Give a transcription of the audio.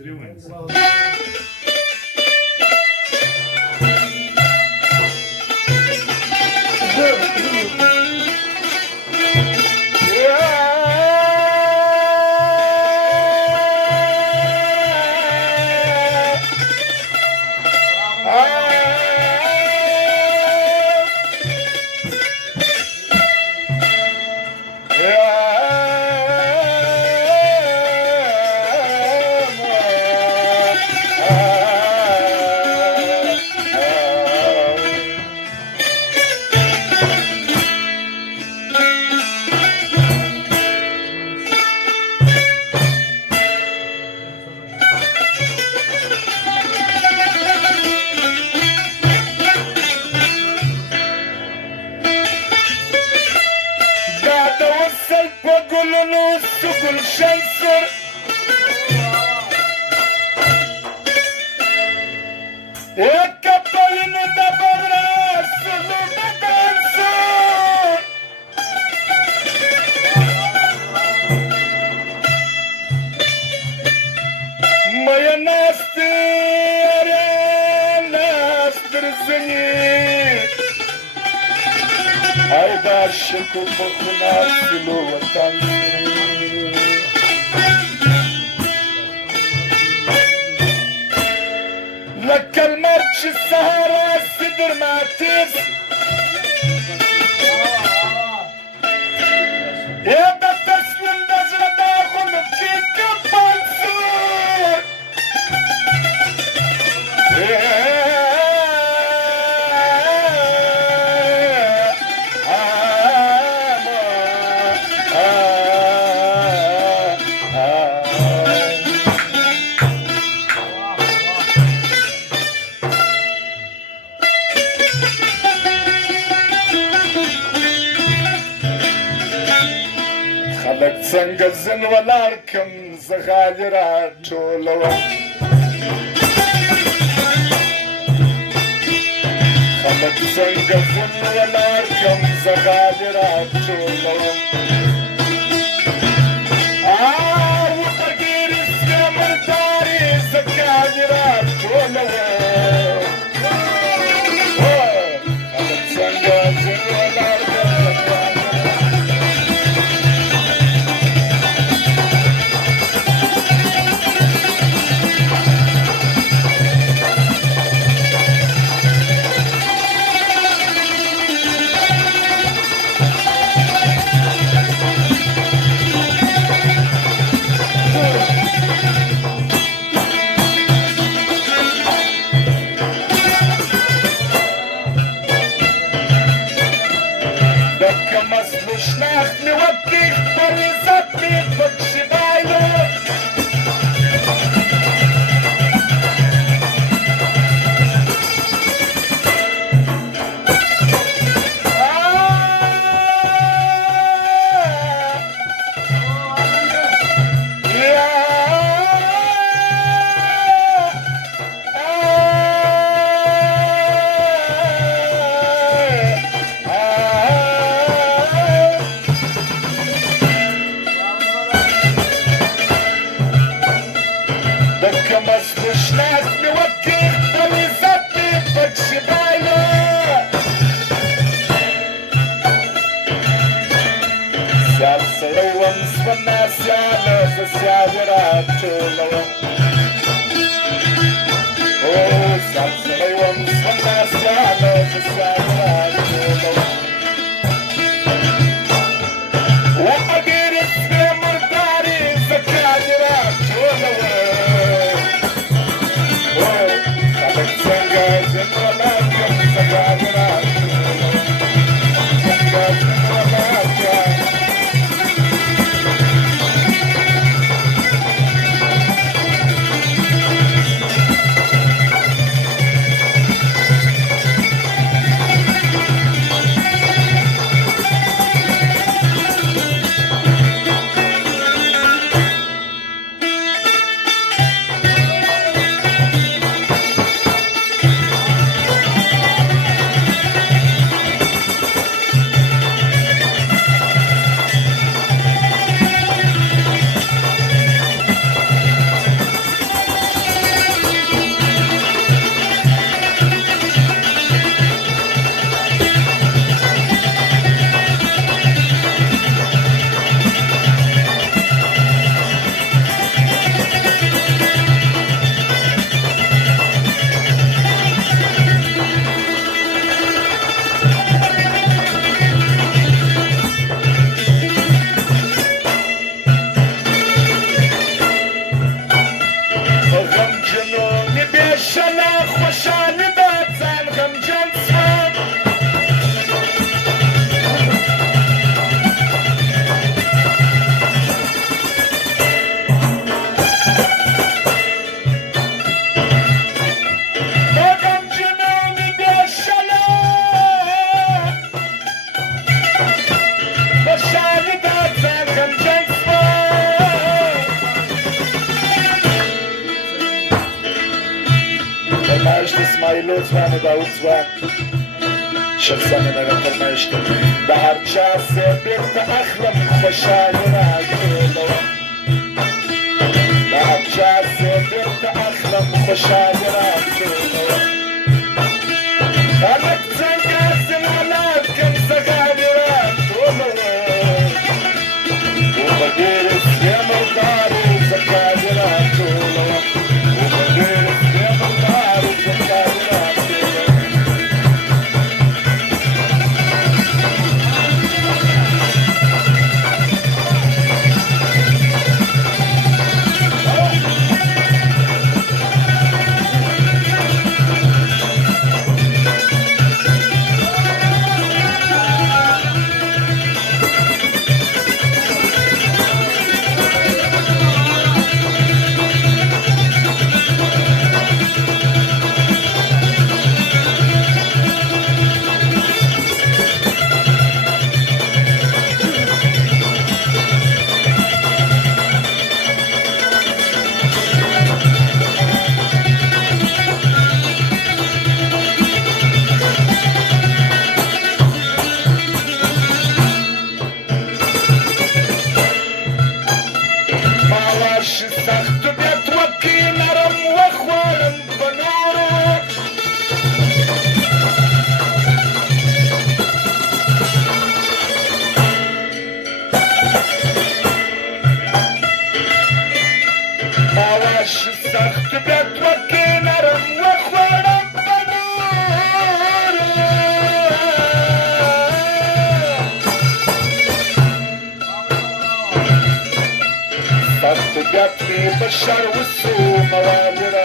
श्रीमंत شنسر وكبين دبر السلوك دانسون ما يناستر ناستر زني هيدا الشكو بخنا سلو وتانسون لك المرش السهرة الصدر ما تيس يا بتسلم نزل داخل فيك بانسون خلق زنقزن والاركم زغايرات ولو خلق زنقزن والاركم زغايرات ولو وفقير السمر داري زغايرات ولو خلق زنقزن والاركم شناخ نوكيك فريزات بيتك شبايلو شلا خوشان باتن غم جنسان غم جنوني بشلا خوشان باتن غم جنسان فرمایش اسماعیلوت و نداوت و شخصا من فرمایش به هر جاسه بیت اخلم خوشانی را گلو به هر جاسه بیت اخلم خوشانی را گلو هلک زنگاز مولاد کم سگانی را گلو و بگیر سیم داری زکانی را گلو و بگیر سیم داری زکانی را گلو مالاش سخت بيتوكي نرم واخوان بنوره مالاش سخت بيتوكي نرم واخوان بنوره سخت جاتني بشر والسوم موالي